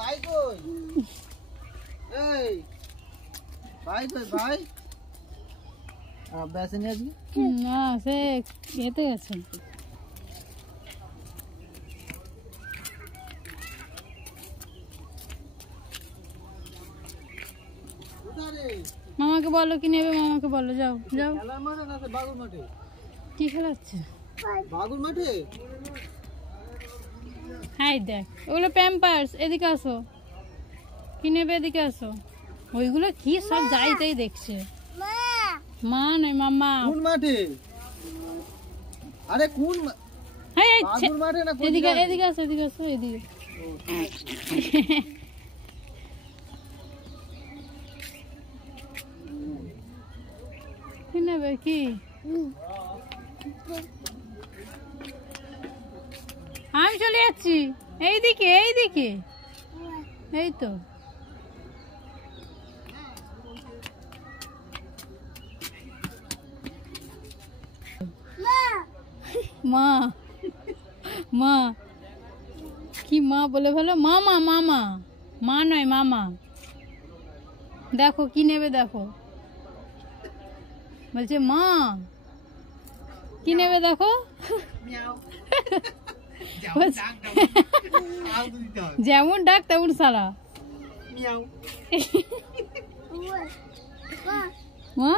ভাই কই? এই ভাই কই ভাই? বেসে নিয়ে আসবি? না সে এতে গেছে। মামাকে বলো কি নেবে, মামাকে বলো। যাও যাও। খেলার মাঠে না বাগুর মাঠে? কি খেলাচ্ছে? বাগুর মাঠে? হাই দেখ ওগুলো প্যাম্পার্স। এদিকে আসো, কি নেবে এদিকে আসো। ওইগুলো কি সব যাইতেই দেখছে। মা নয় মামা। কোন মাঠে? আরে কোন বাগুর মাঠে না? এদিকে এদিকে আসো, এদিকে আসো, এদিকে। কি নেবে কি? আমি চলে যাচ্ছি এইদিকে, এইদিকে। এই তো মা মা কি মা বলে ভালো? মামা মামা, মা নয় মামা। দেখো কি নেবে, দেখো বলছে মা কি নেবে দেখো। যেমন ডাক তেমন সারা। মা